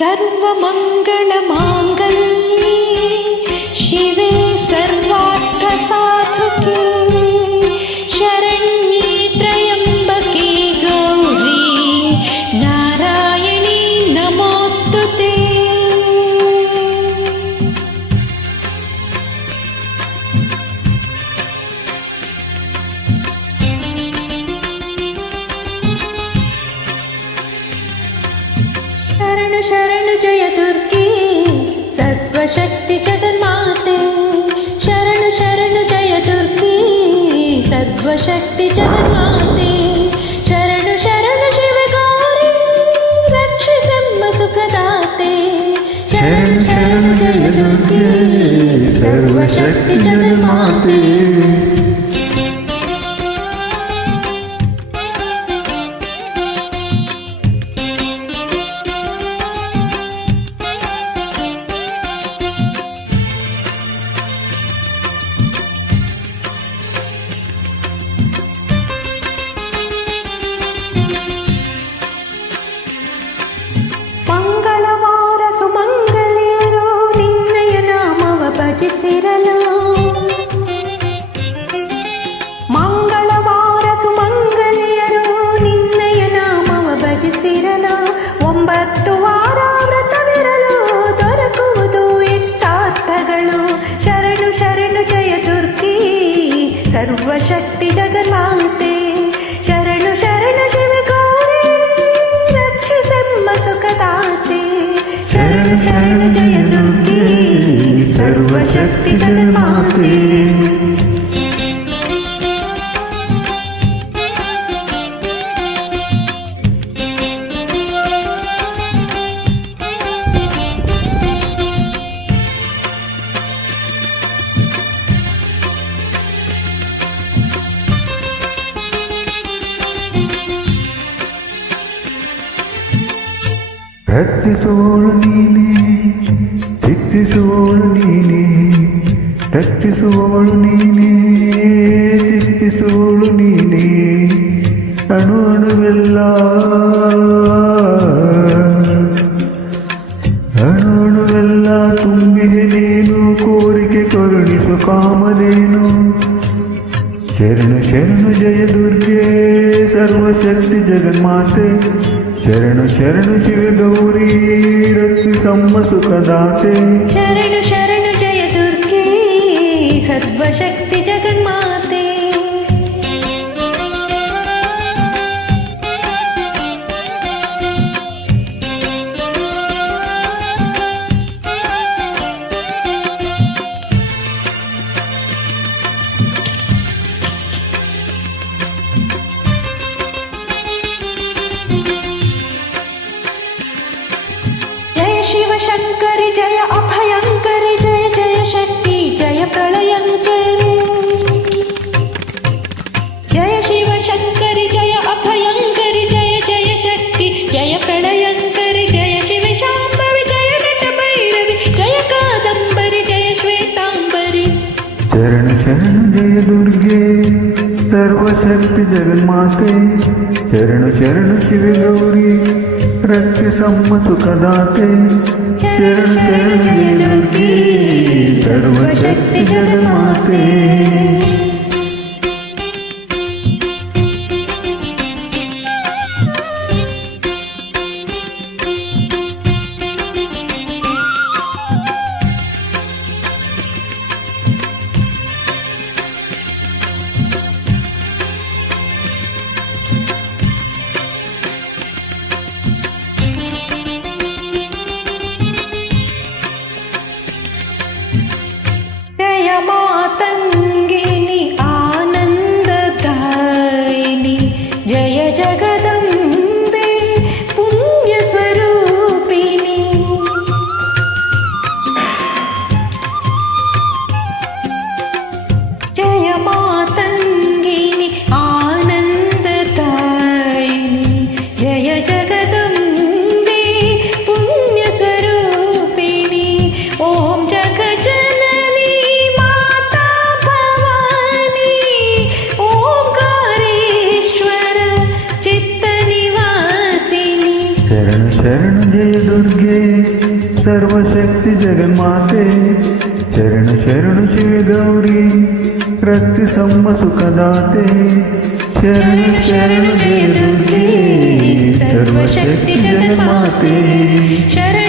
सर्वमङ्गलमाङ्गल्ये शिवे सर्वार्थसाधके शरण्ये त्र्यम्बके गौरी नारायणी नमोस्तुते। शरण शरण जय दुर्गे सर्वशक्ति जगन्माते। शरण शरण जय दुर्गे सर्वशक्ति जगन्माते। शरण शरण शिव गौरी रक्षिसम्म सुखदाते। शरण शरण जय दुर्गे सर्वशक्ति जगन्माते। ಮಂಗಳವಾರ ಸುಮಂಗಲಿಯರು ನಿನ್ನಯ ನಾಮವ ಭಜಿಸಿರಲು. ಮಂಗಳವಾರ ಸುಮಂಗಲಿಯರು ನಿನ್ನಯ ನಾಮವ ಭಜಿಸಿರಲು. 9 ವಾರ ವ್ರತವಿರಲು ದೊರಕುವುದು ಇಷ್ಟಾರ್ಥಗಳು. ಶರಣು ಶರಣು ಜಯ ದುರ್ಗೆ ಸರ್ವಶಕ್ತಿ ಜಗನ್ಮಾತೆ. ಶರಣು ಶರಣ ಶಿವ ಗೌರಿ ರಕ್ಷಿಸೆಂಬ ಸುಖದಾತೆ. ಶರಣ ಶರಣ ಜಯ ದುರ್ಗೆ ಸರ್ವಶಕ್ತಿ ಜಗನ್ಮಾತೆ. ರಕ್ಷಿಸುವವಳು ನೀನೇ, ಶಿಕ್ಷಿಸುವವಳು ನೀನೇ. ರಕ್ಷಿಸುವವಳು ನೀನೇ, ಶಿಕ್ಷಿಸುವವಳು ನೀನೇ. ಅಣು ಅಣುವೆಲ್ಲ ಅಣು ಅಣುವೆಲ್ಲ ತುಂಬಿದೆ ನೀನು. ಕೋರಿಕೆ ಕರುಣಿಸು ಕಾಮಧೇನು. ಶರಣು ಶರಣು ಜಯ ದುರ್ಗೆ ಸರ್ವಶಕ್ತಿ ಜಗನ್ಮಾತೆ. ಶರಣು ಶರಣು ಶಿವ ಗೌರಿ ರಕ್ಷಿಸಮ್ಮ ಸುಖದಾತೆ. ಶರಣು ಶರಣು ಜಯ ದುರ್ಗೆ ಸರ್ವಶಕ್ತಿ ಜಗನ್ಮಾತೆ. शिवशङ्करि जय अभयङ्करि जय जय शक्ति जय प्रलयङ्करि. जय शिवशङ्करि जय अभयङ्करि जय जय शक्ति जय प्रलयङ्करि. जय शिव शाम्भवि जय नटभैरवि जय कादम्बरि जय श्वेताम्बरि. ಶರಣ ಶರಣ ಜಯ ದುರ್ಗೆ ಸರ್ವಶಕ್ತಿ ಜಗನ್ಮಾತೆ. ಶರಣು ಶರಣು ಶಿವ ಗೌರಿ ರಕ್ಷಿಸಮ್ಮ ಸುಖದಾತೆ. ಶರಣ ಶರಣ ಜಯ ದುರ್ಗೆ ಸರ್ವಶಕ್ತಿ ಜಗನ್ಮಾತೆ. ಮಾತಂಗಿನಿ ಶರಣು ಶರಣು ಜಯ ದುರ್ಗೆ ಸರ್ವಶಕ್ತಿ ಜಗನ್ಮಾತೆ ಶರಣು ಶರಣು ಶಿವ ಗೌರಿ ರಕ್ಷಿಸಮ್ಮ ಸುಖದಾತೆ ಶರಣು ಶರಣು ಜಯ ದುರ್ಗೆ ಸರ್ವಶಕ್ತಿ ಜಗನ್ಮಾತೆ ಶರಣ